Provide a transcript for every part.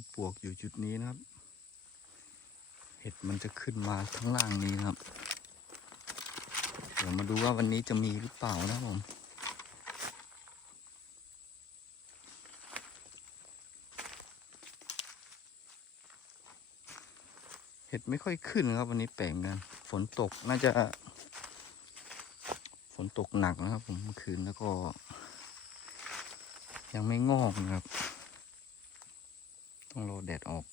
มปลวกอยู่จุดนี้นะครับ เห็ดมันจะขึ้นมาข้งล่างนี้นะครับ เดี๋ยวมาดูว่าวันนี้จะมีหรือเปล่านะผมเห็ดไม่ค่อยขึ้นครับวันนี้แปลกเหมือนกัน ฝนตกน่าจะ ฝนตกหนักนะครับ ผมเมื่อคืนแล้วก็ ยังไม่งอกนะครับ ต้องรอแดดออก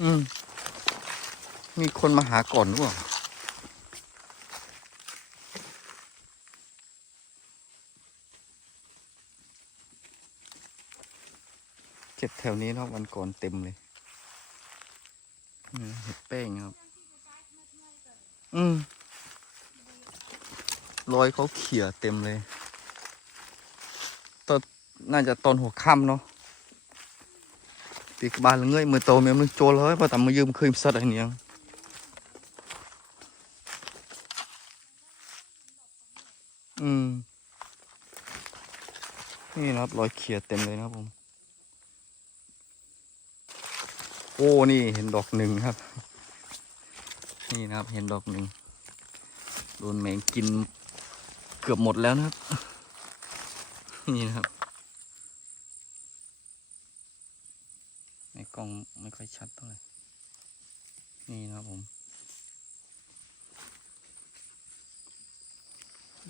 อืม มีคนมาหาก่อนหรือเปล่าเจ็บแถวนี้นะครับวันก่อนเต็มเลย เห็ดแป้งครับ อืมรอยเขาเขี่ยเต็มเลยตอนน่าจะตอนหัวค่ำเนาะปีกบาลเงยมือโตเมียมึงโจรเลยเพราะแต่มายืมเคยสัตว์อะไรเนี่ยอืม นี่นะครับรอยเขี่ยเต็มเลยนะครับผม โอ้นี่เห็นดอกหนึ่งครับ นี่นะครับเห็นดอกหนึ่งโดนแมงกินเกือบหมดแล้วนะครับ นี่นะครับในกล้องไม่ค่อยชัดเท่าไหร่นี่นะครับผม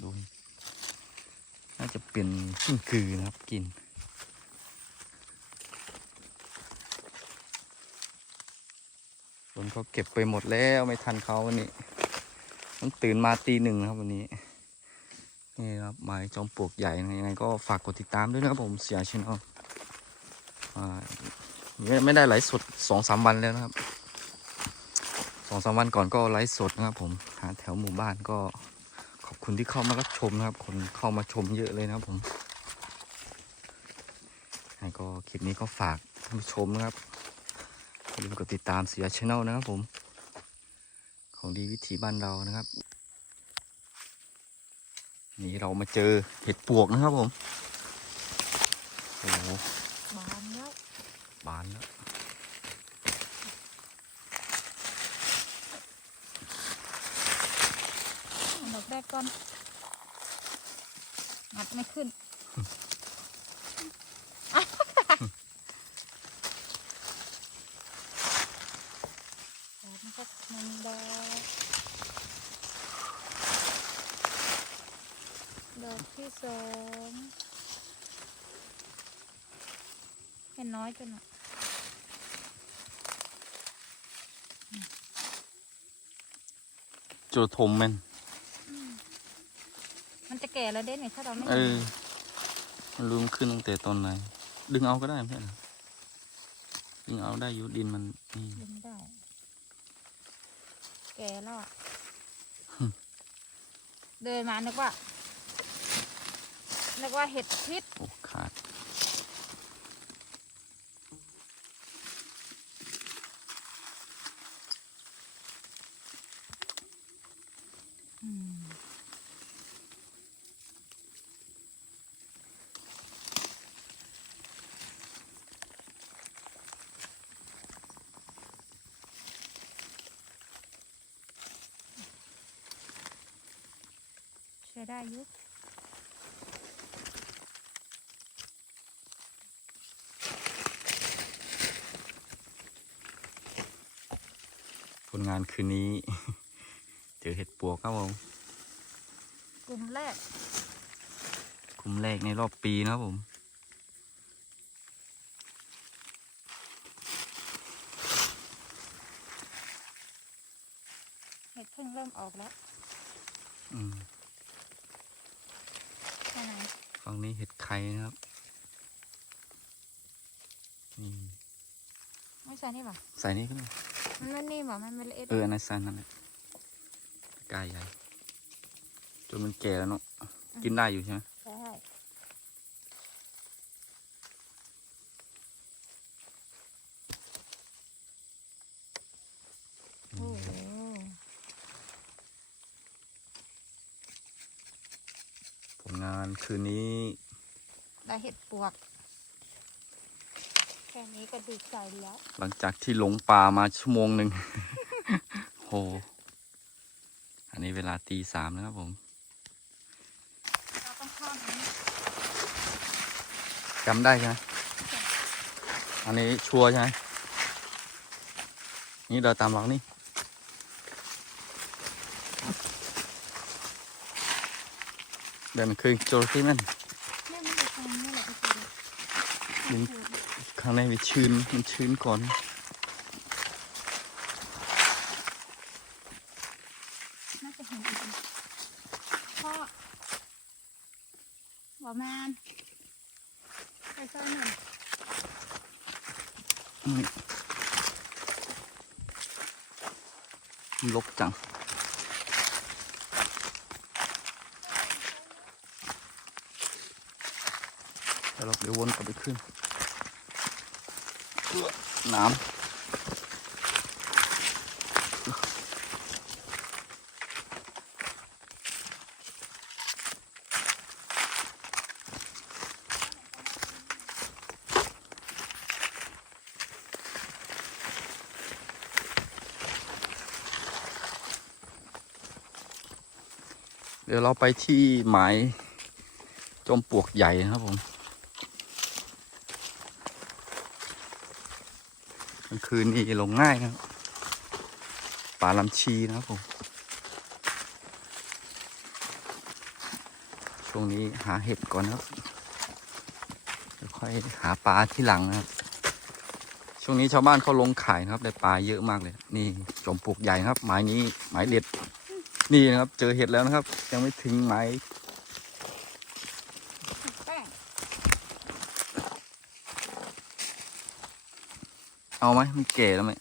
ดูน่าจะเป็นกิ้งกือนะครับกิน นเขาเก็บไปหมดแล้วไม่ทันเขาวันนี้ต้องตื่นมาตีหนึ่งครับวันนี้นี่ครับหมายจอมปลวกใหญ่ยังไงก็ฝากกดติดตามด้วยนะครับผมเสียชินออ่าไม่ไม่ได้ไลฟ์สดสองสามวันแล้วนะครับสองสามวันก่อนก็ไลฟ์สดนะครับผมหาแถวหมู่บ้านก็ขอบคุณที่เข้ามารับชมนะครับ คนเข้ามาชมเยอะเลยนะครับผมก็คลิปนี้ก็ฝากท่านผู้ชมนะครับ อย่าลืมกดติดตามเสียชแนลนะครับผม ของดีวิถีบ้านเรานะครับ นี่เรามาเจอเห็ดปวกนะครับผมโอ้โหบานแล้วบานแล้วดับแรกก่อนงัดไม่ขึ้นดอกมันก็มันดอกดอกที่ สองเห็นน้อยจังอะโจทมแมัน มันจะแก่แล้วเด้เนี่ยถ้าเราไม่เออมันรู้มันขึ้นตั้งแต่ตอนไหน ดึงเอาก็ได้ไม่ใช่เหรอดึงเอาได้อยู่ดินมันนี่ดึงได้ แก่แล้วอะฮึเดินมานึกว่า นึกว่าเห็ดพิษอ้ขาดใช้ได้ยุ ผลงาน คืนนี้ เจอเห็ดปวกครับผมกลุ่มแรกกลุ่มแรกในรอบปีนะครับผมเห็ดเพิ่งเริ่มออกแล้วอืมแค่ไหนฝั่งนี้เห็ดไข่นะครับนี่ไม่ใช่นี่ป่ะใส่นี่ก็ได้ มันนี่หมอมันเม่ละเอีดเออในนั้นั้นั่นแหละกายใหญ่จนมันแก่แล้วเนาะกินได้อยู่ใช่ไหมใช่โอ้โหผลงานคืนนี้ ได้เห็ดปวก แค่นี้ก็ดีใจแล้ว หลังจากที่หลงป่ามาชั่วโมงหนึ่ง โห อันนี้เวลาตีสามนะครับผมเราต้องข้ามนี้จำได้ใช่ไหมอันนี้ชัวร์ใช่ไหมนี่เดินตามหลังนี่ เดินคือโจรที่มันเนี่ ข้างในมันชื้นมันชื้นก่อนน่าจะเห็นอีกนะพ่อบอกแมนไปเซอร์หนึ่งลกจังเดี๋ยวเราเดี๋ยววนกลับไปขึ้นเอื้อ น้ำเดี๋ยวเราไปที่หมายจอมปลวกใหญ่นะครับผมกลาง คืนนี่ลงง่ายนะครับป่าลำชีนะครับผม ช่วงนี้หาเห็ดก่อนนะครับค่อยหาปลาที่หลังนะครับ ช่วงนี้ชาวบ้านเขาลงขายนะครับ ได้ปลาเยอะมากเลย นี่จอมปลวกใหญ่ครับ หมายนี้หมายเด็ด นี่นะครับ เจอเห็ดแล้วนะครับ ยังไม่ถึงหมาย แป้ง เอาไหมมันแก่แล้วไหม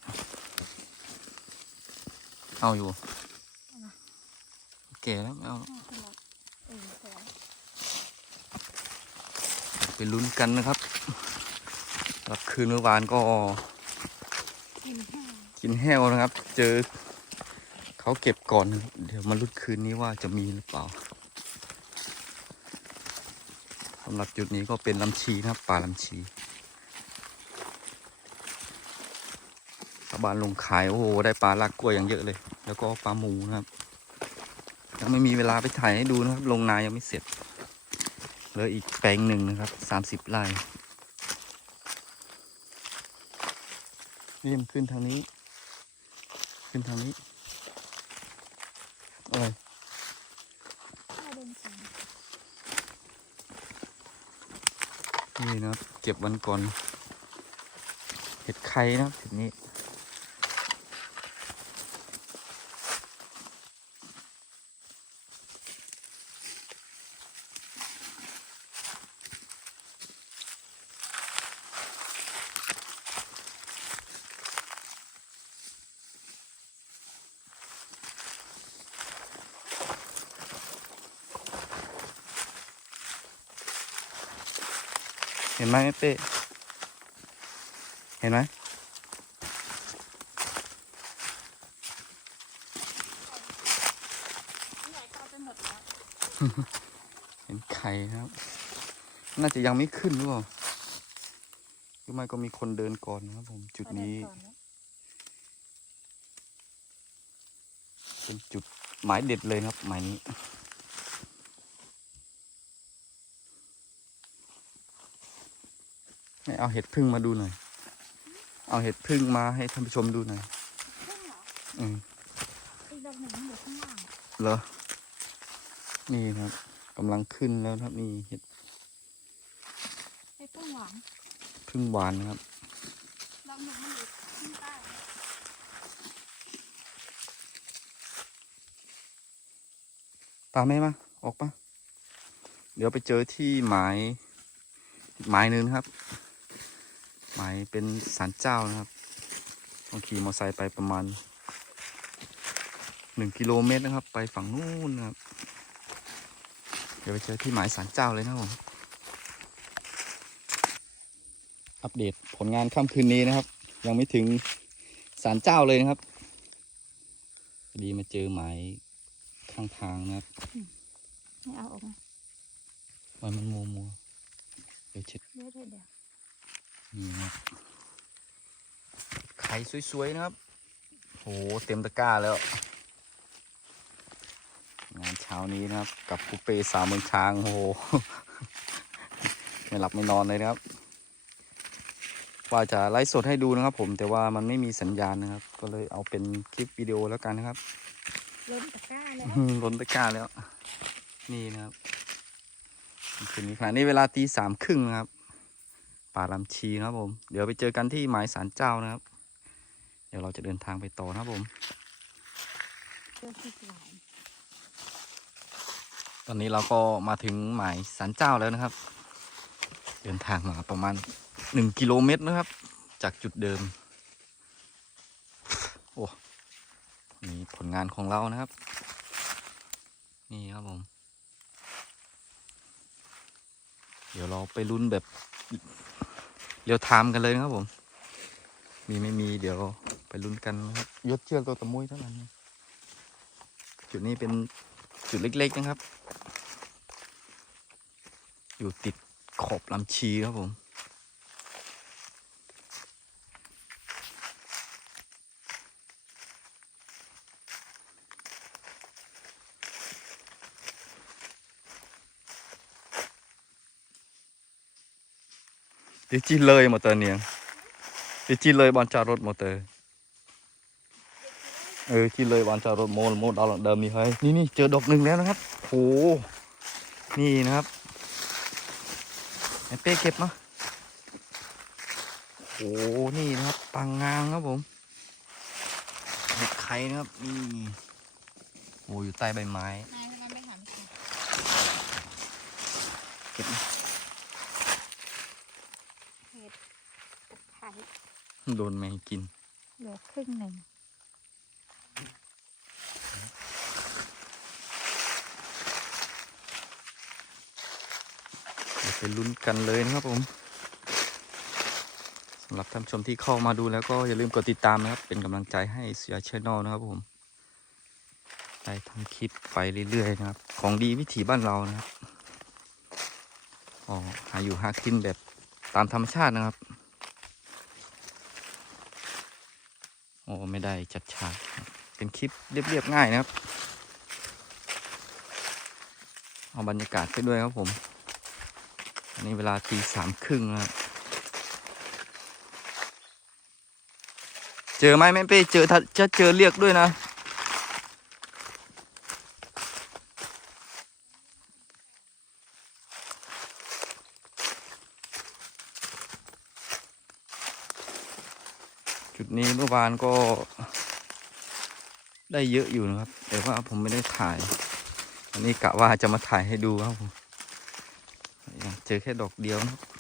เอาอยู่ แก่แล้วไม่เอาเออสวยไปลุ้นกันนะครับหรับคืนเมื่อวานก็กินแห้งกินแห้วนะครับ เจอเขาเก็บก่อน เดี๋ยวมาลุ้นคืนนี้ว่าจะมีหรือเปล่าสำหรับจุดนี้ก็เป็นลำชีนะครับป่าลำชีชาว บ้านลงขายโอ้โหได้ปลาลากกล้วยอย่างเยอะเลย แล้วก็ปลาหมูนะครับ ยังไม่มีเวลาไปถ่ายให้ดูนะครับ ลงนายังไม่เสร็จเหลืออีกแปลงหนึ่งนะครับสามสิบไร่นี่มันขึ้นทางนี้ ขึ้นทางนี้อะไรถ้าเดินสายนี่นะครับ เก็บวันก่อน เห็ดไข่นะครับเห็ดนี้ ไหมเป้เห็นไหมใหญ่ก็ไปหมดแล้วเห็นไข่ครับ น่าจะยังไม่ขึ้นหรือเปล่าหรือไม่ก็มีคนเดินก่อนนะครับผมจุดนี้เอาเดิก่อนะเป็นจุดหมายเด็ดเลยนะครับ หมายนี้ ให้เอาเห็ดพึ่งมาดูหน่อย เอาเห็ดพึ่งมาให้ท่านผู้ชมดูหน่อย พึ่งเหรออืมอีกดอกหนึ่งมันอยู่ข้างล่างเหรอ นี่ครับกำลังขึ้นแล้วนะครับนี่เห็ดไอ้พึ่งหวานพึ่งหวานนะครับ ดอกหนึ่งมันอยู่ข้างใต้ตามแม่มา ออกปะเดี๋ยวไปเจอที่หมายอีกหมายหนึ่งนะครับ หมายเป็นศาลเจ้านะครับต้องขี่มอเตอร์ไซค์ไปประมาณหนึ่งกิโลเมตรนะครับ ไปฝั่งนู้นนะครับ เดี๋ยวไปเจอที่หมายศาลเจ้าเลยนะครับผมอัปเดตผลงานค่ำคืนนี้นะครับ ยังไม่ถึงศาลเจ้าเลยนะครับพอดีมาเจอหมายข้างทางนะครับไม่เอาออกมามันมันมัวมัวเดี๋ยวเช็ดเดี๋ยวเดี๋ยวเดี๋ยว นี่นะครับไข่สวย ๆ นะครับ โห เต็มตะกร้าแล้ว งานเช้านี้นะครับ กับคูเปสาวเมืองช้างโอ้โห ไม่หลับไม่นอนเลยนะครับ ว่าจะไลฟ์สดให้ดูนะครับผม แต่ว่ามันไม่มีสัญญาณนะครับ ก็เลยเอาเป็นคลิปวิดีโอแล้วกันนะครับ ล้นตะกร้าแล้วล้นตะกร้าแล้ว นี่นะครับคืนนี้ขณะนี้เวลาตีสามครึ่งนะครับ ป่าลำชีนะครับผม เดี๋ยวไปเจอกันที่หมายสารเจ้านะครับ เดี๋ยวเราจะเดินทางไปต่อนะครับผม ตอนนี้เราก็มาถึงหมายสารเจ้าแล้วนะครับ เดินทางมาประมาณหนึ่งกิโลเมตรนะครับ จากจุดเดิม โอ้นี่ผลงานของเรานะครับ นี่ครับผม เดี๋ยวเราไปลุ้นแบบ เรียวไทม์กันเลยนะครับผม มีไม่มีเดี๋ยวไปลุ้นกันนะครับยศเชือกตัวตะมุยเท่านั้นนะจุดนี้เป็นจุดเล็ก ๆ นะครับ อยู่ติดขอบลำชีครับผม เดี๋ยวจีเลยมอเตอร์เนี่ยเดี๋ยวจีเลยบอลจอดรถมอเตอร์เออจีเลยบอลจอดรถโมลโมดเอาหลังเดิมนี่เฮ้ยนี่นี่เจอดอกหนึ่งแล้วนะครับโหนี่นะครับไอ้เป้เก็บมาโอ้นี่นะครับปังงางครับผมเห็ดไข่นะครับนี่โอ้อยู่ใต้ใบไม้นายทำไมไม่ทำสิเก็บมา เห็ด ไข่โดนแมงกิน เหลือครึ่งหนึ่งเดี๋ยวไปลุ้นกันเลยนะครับผมสำหรับท่านผู้ชมที่เข้ามาดูแล้วก็อย่าลืมกดติดตามนะครับ เป็นกำลังใจให้เสียชแนลนะครับผมได้ทำคลิปไปเรื่อยๆนะครับ ของดีวิถีบ้านเรานะครับอ๋อหาอยู่หากินแบบตามธรรมชาตินะครับโอ้ ไม่ได้จัดฉากเป็นคลิปเรียบๆง่ายนะครับ เอาบรรยากาศไปด้วยครับผม อันนี้เวลาตีสามครึ่งครับเจอไหมแม่เป้เจอถ้าจะเจอเรียกด้วยนะ นี้เมื่อวานก็ได้เยอะอยู่นะครับ แต่ว่าผมไม่ได้ถ่าย อันนี้กะว่าจะมาถ่ายให้ดูครับผมเจอแค่ดอกเดียวนะครับ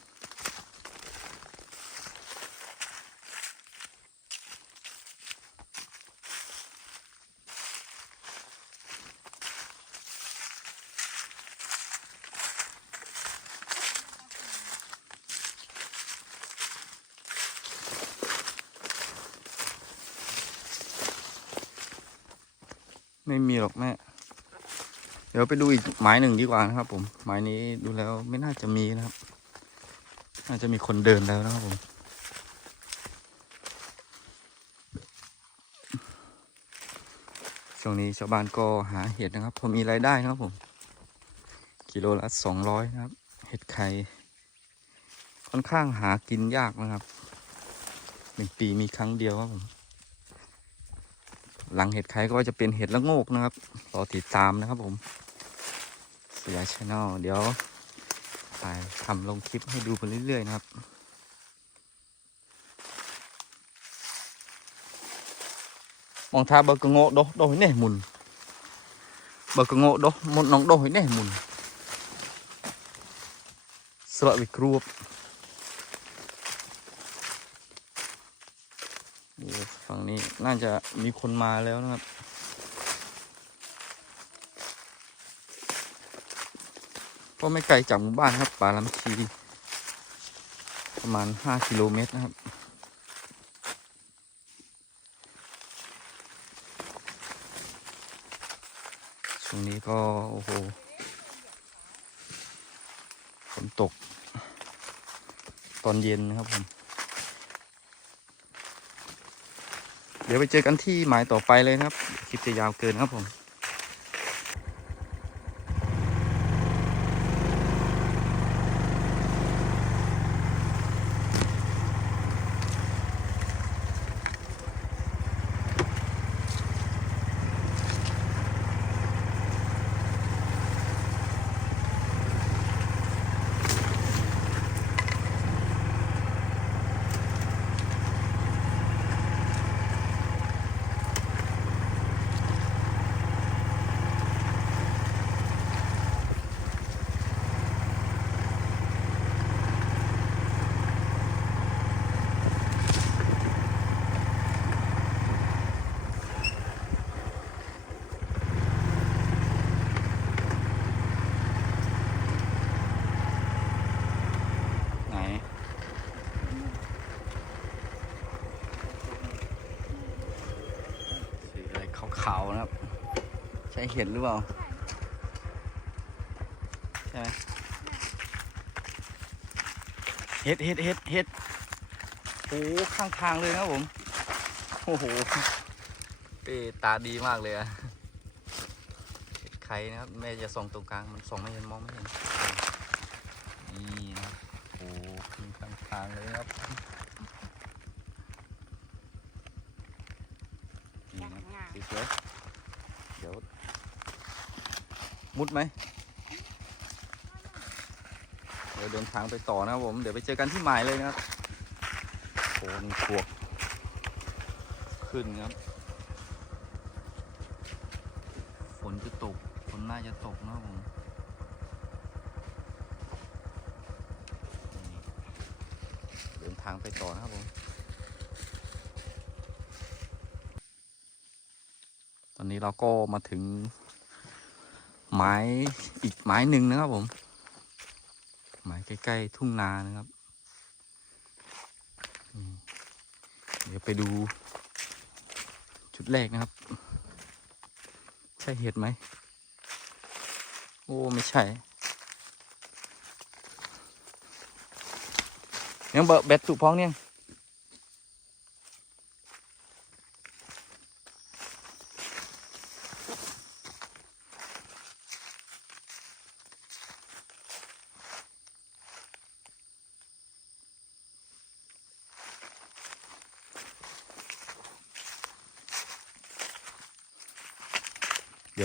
ไม่มีหรอกแม่ เดี๋ยวไปดูอีกไม้หนึ่งดีกว่านะครับ ผมไม้นี้ดูแล้วไม่น่าจะมีนะครับ น่าจะมีคนเดินแล้วนะครับผมช่วงนี้ชาวบ้านก็หาเห็ดนะครับ พอมีรายได้นะครับผม กิโลละสองร้อยนะครับ เห็ดไข่ค่อนข้างหากินยากนะครับหนึ่งปีมีครั้งเดียวครับผม หลังเห็ดไข่ก็จะเป็นเห็ดละโงกนะครับรอติดตามนะครับผม เสียชแนลเดี๋ยวถ่ายทำลงคลิปให้ดูไปเรื่อย ๆ นะครับมองท่าเบอร์กระโงะโดโดให้แน่หมุนเบอร์กระโงะโดหมดน้องโดให้แน่หมุนสละวิครูบฝั่งนี้น่าจะมีคนมาแล้วนะครับ ก็ไม่ไกลจากหมู่บ้านครับป่าลำชีประมาณห้ากิโลเมตรนะครับ ช่วงนี้ก็ โอ้โห ฝนตก ตอนเย็นนะครับผม เดี๋ยวไปเจอกันที่หมายต่อไปเลยนะครับ คลิปจะยาวเกินครับผม ไหน สีอะไร ขาวนะครับ ใช่เห็ดหรือเปล่า ใช่ไหมเห็ดเห็ดเห็ดเห็ดโอ้ข้างทางเลยนะครับผม โอ้โหเปตาดีมากเลยอะเห็ดไข่นะครับ แม่จะส่องตรงกลาง มันส่องไม่เห็นมองไม่เห็น นี่นะครับโอ้ขึ้นข้างทางเลยครับ นี่นะ สวยๆเดี๋ยว มุดไหมเดี๋ยวเดินทางไปต่อนะครับผม เดี๋ยวไปเจอกันที่หมายเลยนะครับโอ้นี่พวก ขึ้นครับฝนจะตกฝนน่าจะตกนะครับผมเดินทางไปต่อนะครับผม ตอนนี้ เราก็มาถึง ไม้อีกไม้หนึ่งนะครับผม ไม้ใกล้ ๆ ทุ่งนานะครับ เดี๋ยวไปดู จุดแรกนะครับ ใช่เห็ดไหม โอ้ ไม่ใช่ยังเบอร์เบ็ดสุกพ้องเนี่ย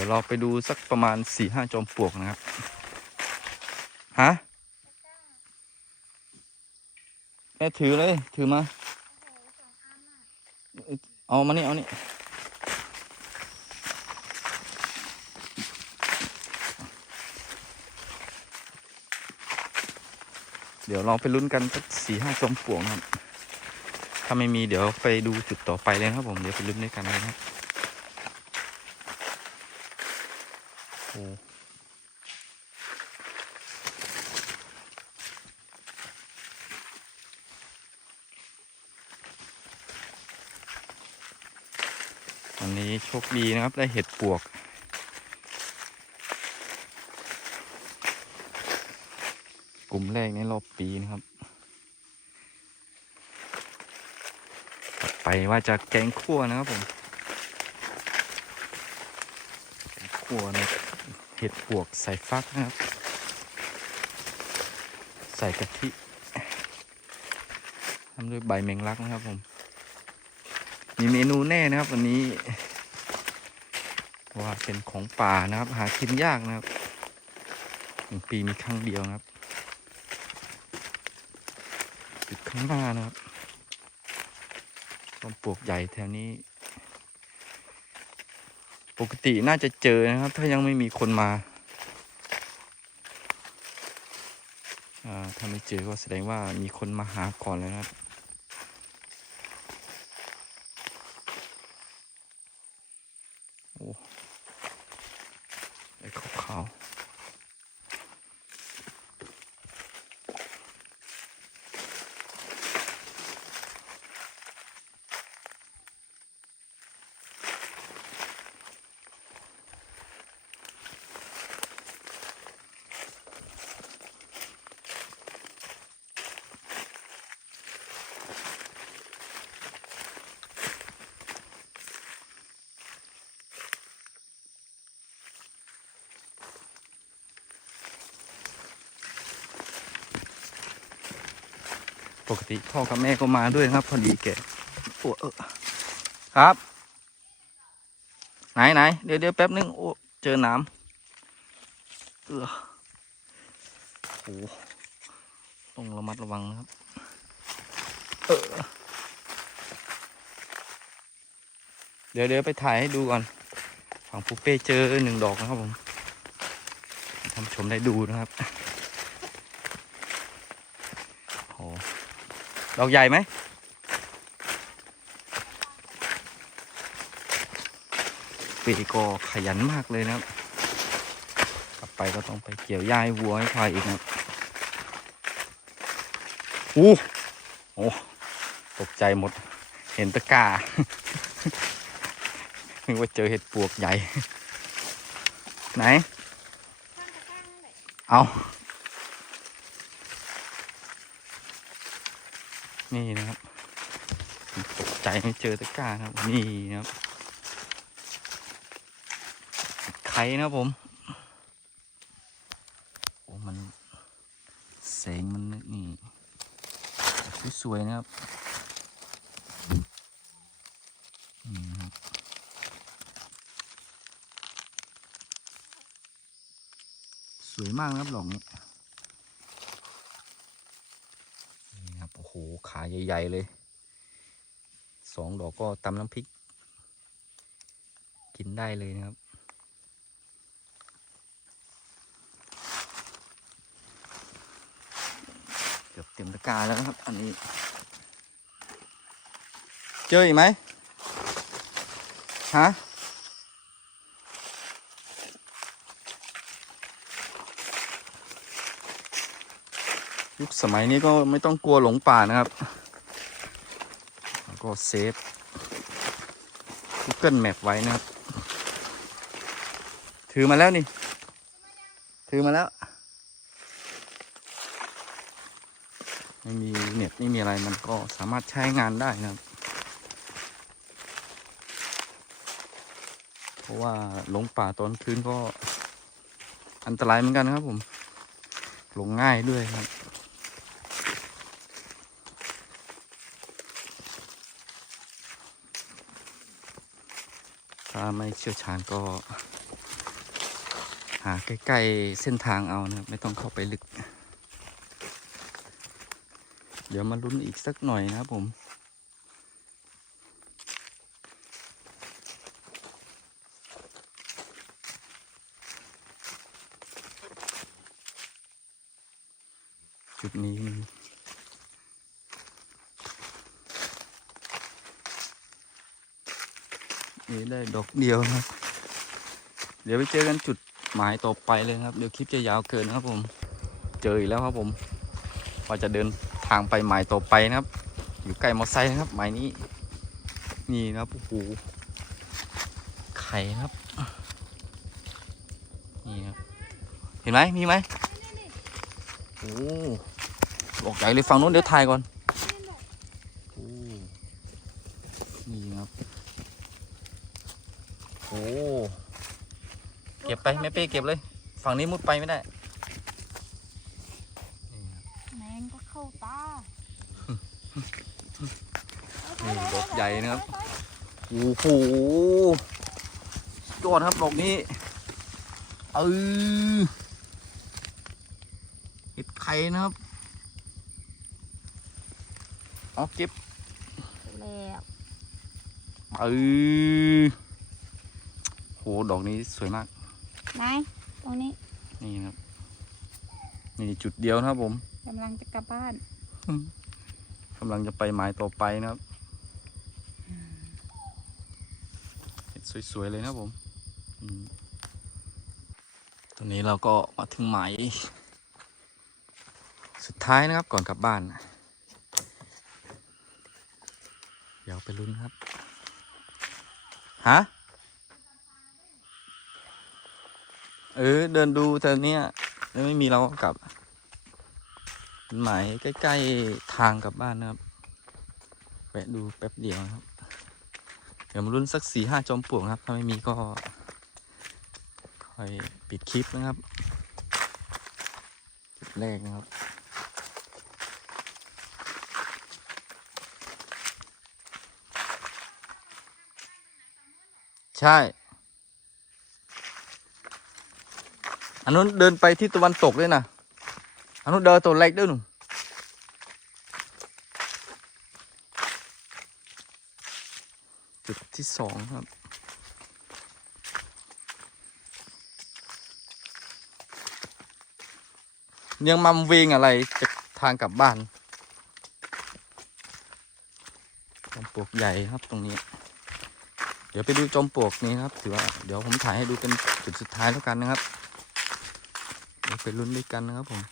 ยวเราไปดูสักประมาณสี่ห้าจอมปลวกนะครับ ฮะ แม่ถือเลย ถือมา เอามานี่ เอานี่เดี๋ยวเราไปลุ้นกันสักสี่ห้าจอมปลวกนะครับ ถ้าไม่มีเดี๋ยวไปดูจุดต่อไปเลยครับผม เดี๋ยวไปลุ้นด้วยกันเลยนะครับโอ้วันนี้โช คดีนะครับ ได้เห็ดปวก กลุ่มแรกในรอบปีนะครับต่อไปว่าจะแกงคั่วนะครับผมแกงคั่วนะเห็ดปวกใส่ฟักนะครับ ใส่กะทิทำด้วยใบแมงลักนะครับผมมีเมนูแน่นะครับ วันนี้ ว่าเป็นของป่านะครับ หากินยากนะครับหนึ่งปีมีครั้งเดียวนะครับจุดข้างหน้านะครับต้นปลวกใหญ่แถวนี้ ปกติน่าจะเจอนะครับ ถ้ายังไม่มีคนมาถ้าไม่เจอก็แสดงว่ามีคนมาหาก่อนแล้วนะครับ ปกติพ่อกับแม่ก็มาด้วยนะครับ พอดีแกปวดเออครับ ไหนไหนเดี๋ยวเดี๋ยวแป๊บนึงโอ้เจอน้ำเออโอ้ต้องระมัดระวังนะครับ เออ เดี๋ยวเดี๋ยวไปถ่ายให้ดูก่อน ฝั่งปูเป้เจอหนึ่งดอกนะครับผมท่านผู้ชมได้ดูนะครับโอ้ ดอกใหญ่ไหมปีก็ขยันมากเลยนะครับ กลับไปก็ต้องไปเกี่ยวหญ้าให้วัวให้ควายอีกนะอู้โอ้ตกใจหมด เห็นตะกานึกว่าเจอเห็ดปวกใหญ่ ไหน เอา นี่นะครับตกใจไม่เจอตะกร้านะครับ นี่นะครับไข่นะครับผมโอ้มันแสงมันนี่สวยๆนะครับนี่นะครับสวยมากนะครับดอกนี้นี่ครับ โอ้โห ขาใหญ่ๆเลย สองดอกก็ตำน้ำพริก กินได้เลยนะครับ เกือบเต็มตะกร้าแล้วครับอันนี้ เจออีกไหมฮะ ยุคสมัยนี้ก็ไม่ต้องกลัวหลงป่านะครับแล้วก็เซฟ Google Map ไว้นะครับ ถือมาแล้วนี่ ถือมาแล้ว ไม่มีเน็ตไม่มีอะไรมันก็สามารถใช้งานได้นะครับ เพราะว่าหลงป่าตอนคืนก็อันตรายเหมือนกันครับผม หลงง่ายด้วยครับ ถ้าไม่เชี่ยวชาญก็ หาใกล้ๆเส้นทางเอานะไม่ต้องเข้าไปลึก เดี๋ยวมาลุ้นอีกสักหน่อยนะครับผม จุดนี้มันนี่ไดอกเดียวนะครับ เดี๋ยวไปเจอกันจุดหมายต่อไปเลยครับ เดี๋ยวคลิปจะยาวเกินนะครับผม เจออีกแล้วครับผมว่าจะเดินทางไปหมายต่อไปนะครับ อยู่ใกล้มอไซค์นะครับ หมายนี้ นี่นะครับโอ้โหไข่นะครับ นี่ครับ เห็นไหมมีไหมโอ้ออกใหญ่เลยฝั่งนู้นเดี๋ยวถ่ายก่อน โอ้ นี่ครับ โอ้ เก็บ ไปแม่เป้เก็บเลย ฝั่งนี้มุดไปไม่ได้แมงก็เข้าตานี่ดอกใหญ่นะครับโอ้โหยอดครับดอกนี้เออเห็ดไข่นะครับเอาเก็บแล้วเออโหดอกนี้สวยมาก ไหนตรงนี้นี่นะครับ นี่จุดเดียวนะครับผมกำลังจะกลับบ้านกำลังจะไปหมายต่อไปนะครับเห็ดสวยๆเลยนะครับผมอืมตอนนี้เราก็มาถึงหมายสุดท้ายนะครับก่อนกลับบ้าน เดี๋ยวไปลุ้นครับ ฮะ เออ เดินดูแถวเนี้ยแล้วไม่มีเรากลับหมายใกล้ๆทางกลับบ้านนะครับแวะดูแป๊บเดียวครับ เดี๋ยวมารุ่นสักสี่ห้าจอมปลวกครับ ถ้าไม่มีก็ค่อยปิดคลิปนะครับแรกนะครับ ใช่ อันนู้นเดินไปที่ตะวันตกด้วยนะอันนู้นเดินตัวเล็กด้วยหนูจุดที่สองครับ ยังมัมเวงอะไรจากทางกลับบ้านจอมปลวกใหญ่ครับตรงนี้ เดี๋ยวไปดูจอมปลวกนี้ครับถือว่าเดี๋ยวผมถ่ายให้ดูเป็นจุดสุดท้ายแล้วกันนะครับ ไปลุ้นด้วยกันนะครับผม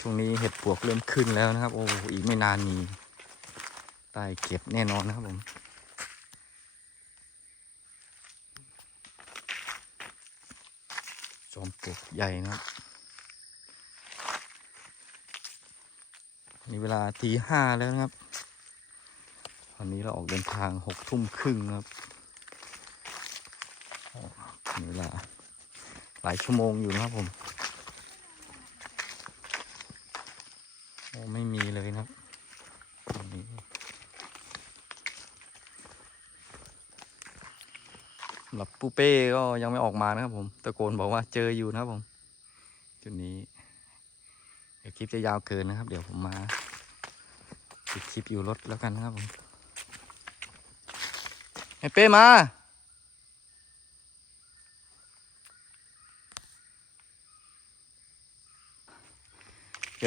ช่วงนี้เห็ดปวกเริ่มขึ้นแล้วนะครับ โอ้อีกไม่นานมีได้เก็บแน่นอนนะครับผมจอมปลวกใหญ่นะครับนี่เวลาตีห้าแล้วนะครับวันนี้เราออกเดินทางหกทุ่มครึ่งครับโอ้มีเวลา หลายชั่วโมงอยู่นะครับผมโอ้ไม่มีเลยนะครับตรงนี้สำหรับปูเป้ก็ยังไม่ออกมานะครับผม ตะโกนบอกว่าเจออยู่นะครับผม จุดนี้ เดี๋ยวคลิปจะยาวเกินนะครับ เดี๋ยวผมมาปิดคลิปอยู่รถแล้วกันนะครับผมไอเป้มา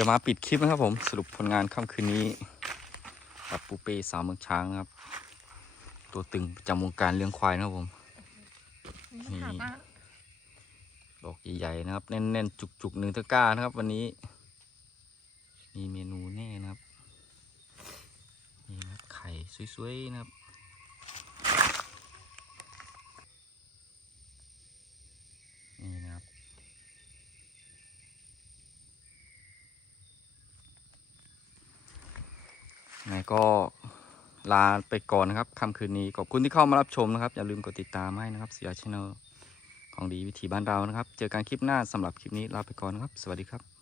ดี๋ยวมาปิดคลิปนะครับผมสรุปผลงานค่ำคืนนี้กับปูเป้สาวเมืองช้างนะครับ ตัวตึงประจำวงการเลี้ยงควายนะครับผมนี่ดอกใหญ่ๆนะครับ แน่นๆ จุกๆหนึ่งตะกร้านะครับ วันนี้ มีเมนูแน่นะครับนี่นะครับไข่สวยๆนะครับ นี่นะครับ ไงก็ลาไปก่อนนะครับค่ำคืนนี้ขอบคุณที่เข้ามารับชมนะครับ อย่าลืมกดติดตามให้นะครับเสียชแนลของดีวิถีบ้านเรานะครับ เจอกันคลิปหน้าสำหรับคลิปนี้ลาไปก่อนนะครับ สวัสดีครับ